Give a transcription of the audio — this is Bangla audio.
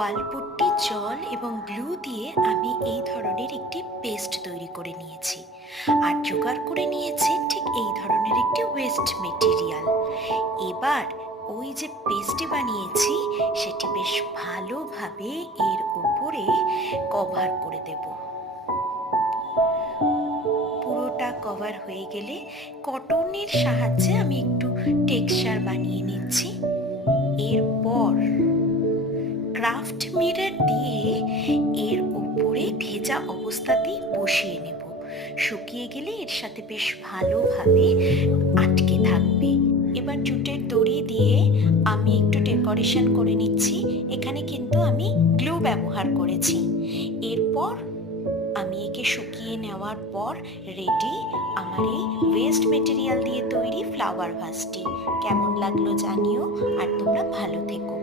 ওয়ালপুট্টি, জল এবং গ্লু দিয়ে আমি এই ধরনের একটি পেস্ট তৈরি করে নিয়েছি। আর জোগাড় করে নিয়েছি ঠিক এই ধরনের একটি ওয়েস্ট মেটেরিয়াল। এবার ওই যে পেস্টটি বানিয়েছি সেটি বেশ ভালোভাবে এর উপরে কভার করে দেব। পুরোটা কভার হয়ে গেলে কটনের সাহায্যে আমি একটু টেক্সচার বানিয়ে নিচ্ছি। এরপর ক্রাফট মিরর দিয়ে এর উপরে ভেজা অবস্থাতেই বসিয়ে নেব। শুকিয়ে গেলে এর সাথে বেশ ভালোভাবে আটকে থাকবে। এবার জুটের দড়ি দিয়ে আমি একটু ডেকোরেশন করে নিচ্ছি। এখানে কিন্তু আমি গ্লু ব্যবহার করেছি। এরপর আমি একে শুকিয়ে নেওয়ার পর রেডি আমার এই ওয়েস্ট মেটেরিয়াল দিয়ে তৈরি ফ্লাওয়ার ভাসটি। কেমন লাগলো জানিও, আর তোমরা ভালো থেকো।